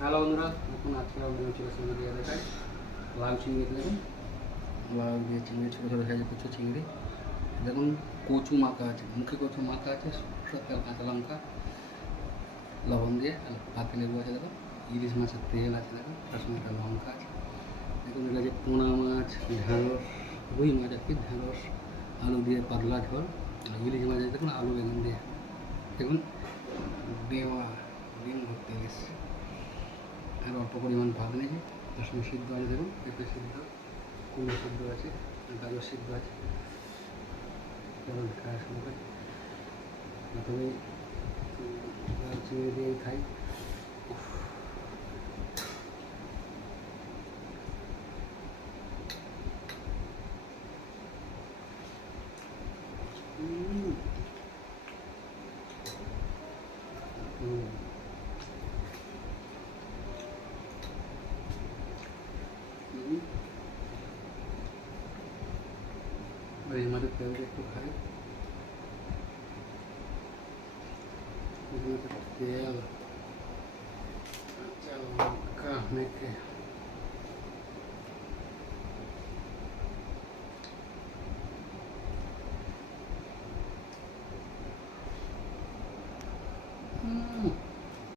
Hello বন্ধুরা, এখন আজকে আমি চলে চিংড়ি দিয়ে দেখাই। লাউ চিংড়ি দেখুন, লাউ দিয়ে চিংড়ি ছোটো ছোটো সাইজে কুচো চিংড়ি দেখুন। কচু মাখা আছে, মুখে কচু মাখা আছে, সরষের তেল, কাঁচা লঙ্কা, লবণ দিয়ে পাতি লেবু আছে দেখুন। ইলিশ মাছের তেল আছে দেখুন, তার সঙ্গে একটা লঙ্কা আছে দেখুন। এটা যে পোনা মাছ, ঢ্যাঁড়স, রুই মাছ আর কি, ঢ্যাঁড়স আলু দিয়ে পাতলা ঝোল। ইলিশ মাছ আছে দেখুন, আলু বেগুন দিয়ে দেখুন। দেওয়া ডিম ভর্তি ইলিশ, আর অল্প পরিমাণ ভাত নিয়েছি, তার সঙ্গে সিদ্ধ আছে দেখুন, পেঁপে সিদ্ধ, কুমড়ো সিদ্ধ আছে, গাজর সিদ্ধ আছে। চলুন খাওয়া শুরু করি। প্রথমে লাল চিংড়ি দিয়েই খাই। এই মাছের তেলটা একটু খাই। তেল, লঙ্কা মেখে